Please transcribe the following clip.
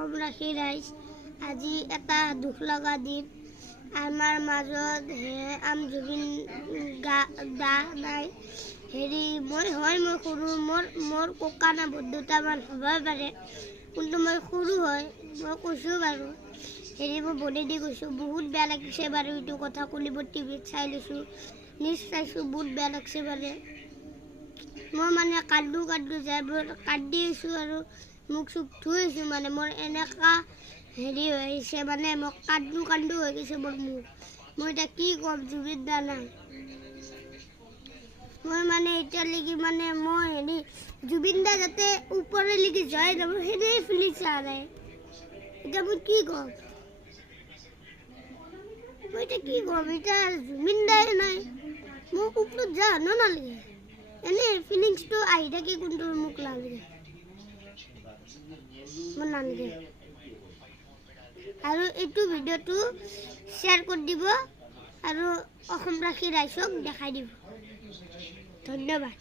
অসম ৰাখি ৰাইজ আজি এটা দুখ লগা দিন আমাৰ মাজত আম জুবিন দা নাই হেৰি মই সৰু মোৰ ককা না দুটামান হ'বই পাৰে কিন্তু মই সৰু হয় মই কৈছোঁ বাৰু হেৰি মই বনে দি কৈছোঁ বহুত বেয়া লাগিছে বাৰু এইটো কথা শুনিব টিভিত চাই লৈছোঁ নিউজ চাইছোঁ বহুত বেয়া লাগিছে মানে মই মানে কান্দো যায় কান্দি আছোঁ আৰু মুখ চুখ ধুই আছোঁ মানে মোৰ এনেকুৱা হেৰি হৈ আহিছে মানে মই কান্দো হৈ গৈছে মোৰ মুখ মই এতিয়া কি ক'ম জুবিন দা নাই মই মানে এতিয়ালৈকে মানে মই হেৰি জুবিন দা যাতে ওপৰলৈকে যায় যাব সেইটোৱে ফিলিংছ অহা নাই এতিয়া মই কি ক'ম এতিয়া জুবিন দাই নাই মোক ওপৰত যা নালাগে এনেই ফিলিংছটো আহি থাকে কিন্তু মোক নালাগে মোৰ নালাগে আৰু এইটো ভিডিঅ'টো শ্বেয়াৰ কৰি দিব আৰু অসম ৰাখি ৰাইজক দেখাই দিব ধন্যবাদ।